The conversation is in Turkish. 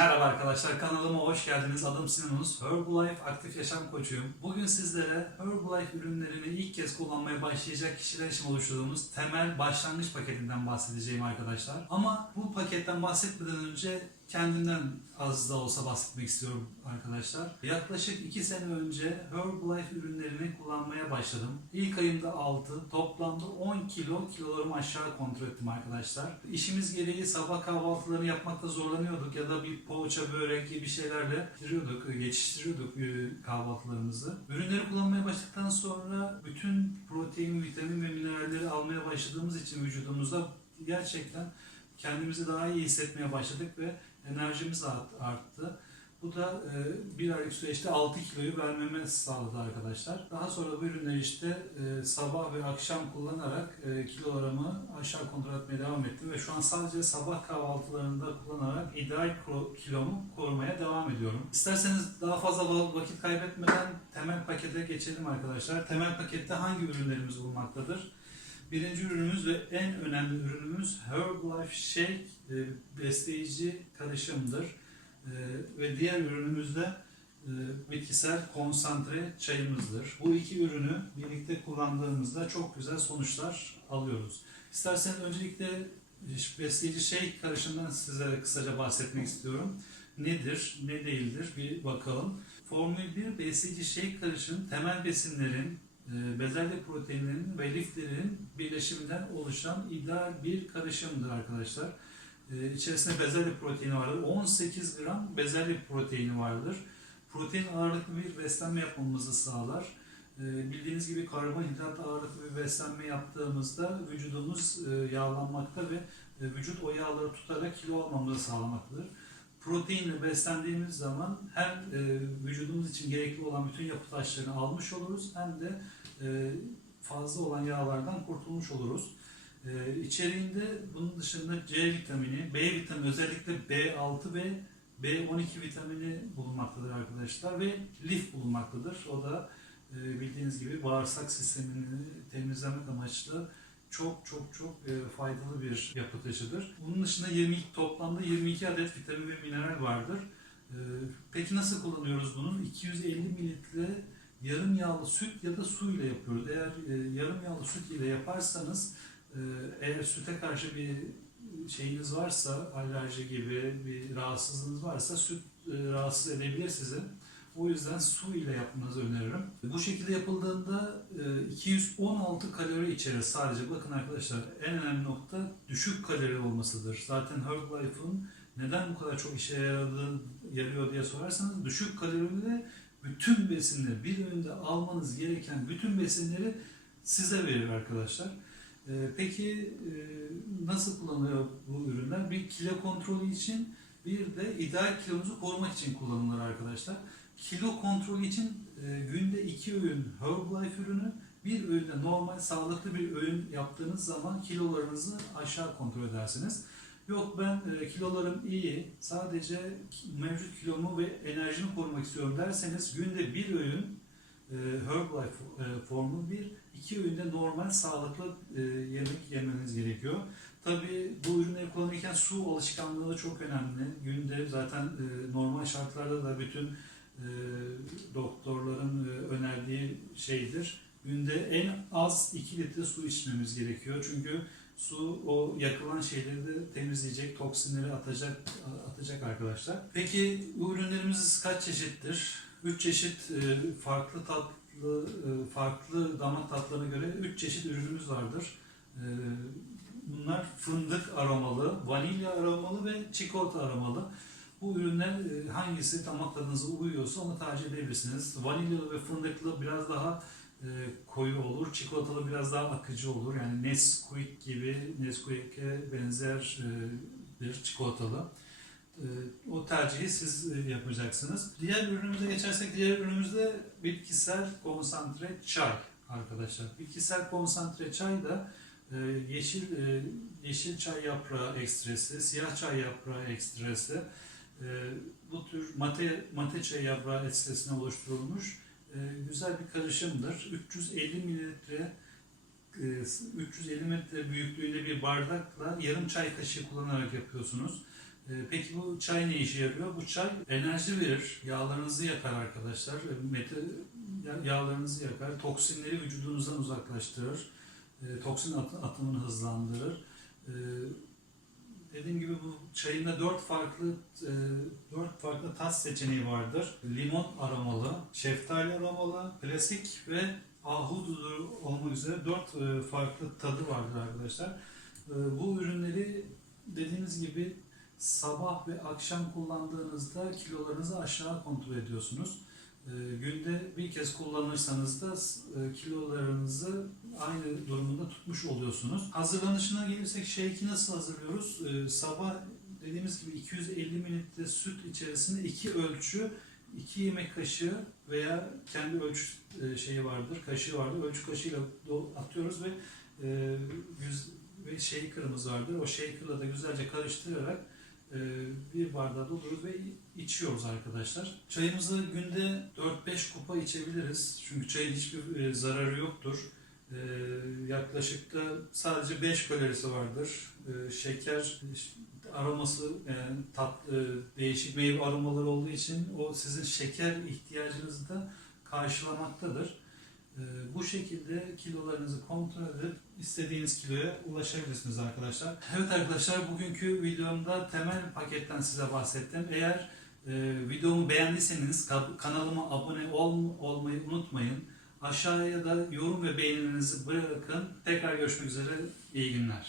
Merhaba arkadaşlar kanalıma hoş geldiniz. Adım Sinanus. Herbalife aktif yaşam koçuyum. Bugün sizlere Herbalife ürünlerini ilk kez kullanmaya başlayacak kişiler için oluşturduğumuz temel başlangıç paketinden bahsedeceğim arkadaşlar. Ama bu paketten bahsetmeden önce kendimden az da olsa bahsetmek istiyorum arkadaşlar. Yaklaşık 2 sene önce Herbalife ürünlerini kullanmaya başladım. İlk ayımda 6, toplamda 10 kilo kilolarımı aşağı kontrol ettim arkadaşlar. İşimiz gereği sabah kahvaltılarını yapmakta zorlanıyorduk ya da bir poğaça, börek gibi şeylerle geçiriyorduk, geçiştiriyorduk e, kahvaltılarımızı. Ürünleri kullanmaya başladıktan sonra bütün protein, vitamin ve mineralleri almaya başladığımız için vücudumuzda gerçekten kendimizi daha iyi hissetmeye başladık ve enerjimiz art- arttı. Bu da e, bir aylık süreçte 6 kiloyu vermeme sağladı arkadaşlar. Daha sonra bu ürünleri işte e, sabah ve akşam kullanarak e, kilolarımı aşağı kontrol etmeye devam ettim ve şu an sadece sabah kahvaltılarında kullanarak ideal kilomu korumaya devam ediyorum. İsterseniz daha fazla va- vakit kaybetmeden temel pakete geçelim arkadaşlar. Temel pakette hangi ürünlerimiz bulunmaktadır? Birinci ürünümüz ve en önemli ürünümüz Herbalife Shake e, besleyici karışımdır. E, ve diğer ürünümüz de e, bitkisel konsantre çayımızdır. Bu iki ürünü birlikte kullandığımızda çok güzel sonuçlar alıyoruz. İsterseniz öncelikle besleyici şey karışımından size kısaca bahsetmek istiyorum. Nedir, ne değildir bir bakalım. Formül 1 besleyici şey karışım temel besinlerin, e, bezelye proteinlerinin ve liflerin birleşiminden oluşan ideal bir karışımdır arkadaşlar. E, İçerisinde bezelye proteini vardır. 18 gram bezelye proteini vardır. Protein ağırlıklı bir beslenme yapmamızı sağlar. E, Bildiğiniz gibi karbonhidrat ağırlıklı bir beslenme yaptığımızda vücudumuz e, yağlanmakta ve e, vücut o yağları tutarak kilo almamızı sağlamaktadır. Proteinle beslendiğimiz zaman hem e, vücudumuz için gerekli olan bütün yapı taşlarını almış oluruz hem de e, fazla olan yağlardan kurtulmuş oluruz. E, içeriğinde bunun dışında C vitamini, B vitamini özellikle B6 ve B12 vitamini bulunmaktadır arkadaşlar ve lif bulunmaktadır. O da e, bildiğiniz gibi bağırsak sistemini temizlemek amaçlı çok çok çok e, faydalı bir yapı taşıdır. Bunun dışında 22 toplamda 22 adet vitamin ve mineral vardır. E, peki nasıl kullanıyoruz bunun? 250 mililitre yarım yağlı süt ya da su ile yapıyoruz. Eğer e, yarım yağlı süt ile yaparsanız e, eğer süte karşı bir şeyiniz varsa, alerji gibi bir rahatsızlığınız varsa süt e, rahatsız edebilir sizi. O yüzden su ile yapmanızı öneririm. Bu şekilde yapıldığında e, 216 kalori içerir sadece. Bakın arkadaşlar en önemli nokta düşük kalori olmasıdır. Zaten Herbalife'ın neden bu kadar çok işe yaradığı, yarıyor diye sorarsanız düşük kalorili bütün besinleri bir öğünde almanız gereken bütün besinleri size verir arkadaşlar. Ee, Peki e, nasıl kullanılıyor bu ürünler? Bir kilo kontrolü için bir de ideal kilomuzu korumak için kullanılır arkadaşlar. Kilo kontrolü için e, günde iki öğün Herbalife ürünü, bir öğünde normal sağlıklı bir öğün yaptığınız zaman kilolarınızı aşağı kontrol edersiniz. Yok ben e, kilolarım iyi, sadece mevcut kilomu ve enerjimi korumak istiyorum derseniz günde bir öğün e, Herbalife e, formu bir, iki öğünde normal sağlıklı e, yemek yemeniz gerekiyor. Tabii bu ürünleri kullanırken su alışkanlığı da çok önemli. Günde zaten e, normal şartlarda da bütün e, doktorların e, önerdiği şeydir. Günde en az 2 litre su içmemiz gerekiyor. Çünkü su o yakılan şeyleri de temizleyecek, toksinleri atacak atacak arkadaşlar. Peki ürünlerimiz kaç çeşittir? 3 çeşit e, farklı tatlı, farklı damak tatlarına göre 3 çeşit ürünümüz vardır. Bunlar fındık aromalı, vanilya aromalı ve çikolata aromalı. Bu ürünler e, hangisi damak tadınıza uyuyorsa onu tercih edebilirsiniz. Vanilyalı ve fındıklı biraz daha e, koyu olur, çikolatalı biraz daha akıcı olur. Yani Nesquik gibi, Nesquik'e benzer e, bir çikolatalı. E, O tercihi siz e, yapacaksınız. Diğer ürünümüze geçersek, diğer ürünümüzde bitkisel konsantre çay arkadaşlar. Bitkisel konsantre çay da e, yeşil e, yeşil çay yaprağı ekstresi, siyah çay yaprağı ekstresi, e, bu tür mate mate çay yaprağı ekstresine oluşturulmuş e, güzel bir karışımdır. 350 mililitre e, 350 mililitre büyüklüğünde bir bardakla yarım çay kaşığı kullanarak yapıyorsunuz. E, Peki bu çay ne işe yarıyor? Bu çay enerji verir, yağlarınızı yakar arkadaşlar. E, Mete, ya- yağlarınızı yakar, toksinleri vücudunuzdan uzaklaştırır, e, toksin at- atımını hızlandırır. Dediğim gibi bu çayında dört farklı e, dört farklı tat seçeneği vardır. Limon aromalı, şeftali aromalı, klasik ve ahududu olmak üzere dört e, farklı tadı vardır arkadaşlar. E, bu ürünleri dediğimiz gibi sabah ve akşam kullandığınızda kilolarınızı aşağı kontrol ediyorsunuz. E, günde bir kez kullanırsanız da e, kilolarınızı aynı durumunda tutmuş oluyorsunuz. Hazırlanışına gelirsek shake'i nasıl hazırlıyoruz? E, sabah dediğimiz gibi 250 mililitre süt içerisinde iki ölçü, iki yemek kaşığı veya kendi ölçü e, şeyi vardır, kaşığı vardır. Ölçü kaşığıyla atıyoruz ve e, ve shaker'ımız vardır. O shaker'la da güzelce karıştırarak bir bardağı doldururuz ve içiyoruz arkadaşlar. Çayımızı günde 4-5 kupa içebiliriz. Çünkü çayın hiçbir e, zararı yoktur. E, yaklaşık da sadece 5 kalorisi vardır. E, şeker aroması yani tat e, değişik meyve aromaları olduğu için o sizin şeker ihtiyacınızı da karşılamaktadır. E, bu şekilde kilolarınızı kontrol edip istediğiniz kiloya ulaşabilirsiniz arkadaşlar. Evet arkadaşlar bugünkü videomda temel paketten size bahsettim. Eğer e, videomu beğendiyseniz ka- kanalıma abone ol- olmayı unutmayın. Aşağıya da yorum ve beğenilerinizi bırakın. Tekrar görüşmek üzere. İyi günler.